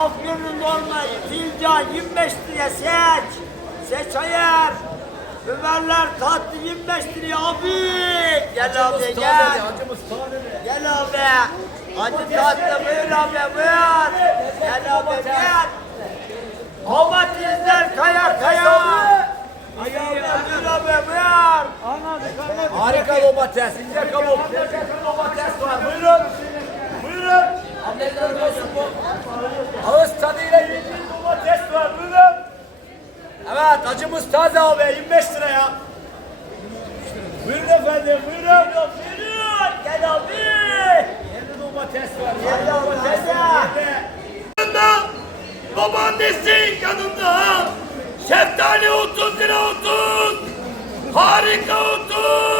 Afyonun dolmayı Filcan 25 liraya seç. Seçeyim. Biberler tatlı 25 liraya abi. Gel abi gel. Gel abi. Acı tatlı buyur abi buyur. Gel abi gel. Domatesler kaya kaya. Ay abi buyur abi buyur. Harika domates, ince kabuk. domates var. Buyurun. Anneler olsun bu. Ağız tadıyla yediğin domates var. Buyurun. Evet acımız taze abi 25 liraya. Buyurun efendim buyurun. Buyurun. Gel abi. Yerli domates var. Yerli domates var. yanında, babaannesinin yanında. Şeftali 30 lira 30. Harika 30.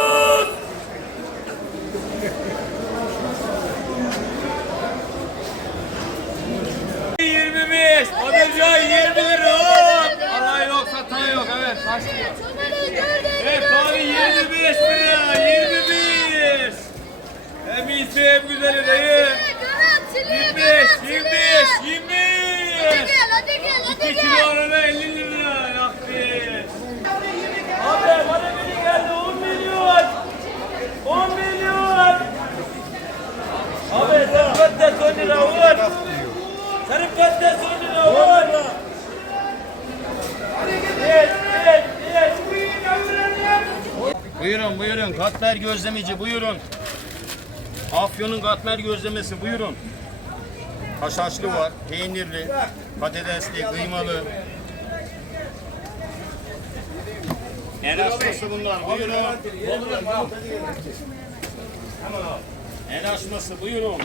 evet başlıyor. Evet abi 25 lira 25. Hem iyisi hem güzeli değil. 25 25 25. 2 kilo arada 50 lira yaktı. Abi bana biri geldi 10 milyon. 10 milyon. Abi sarı patates 10 lira vur. Sarı patates 10 lira vur. Buyurun buyurun katmer gözlemeci buyurun. Afyon'un katmer gözlemesi buyurun. Haşhaşlı var, peynirli, patatesli, kıymalı. El bunlar buyurun. El açması buyurun.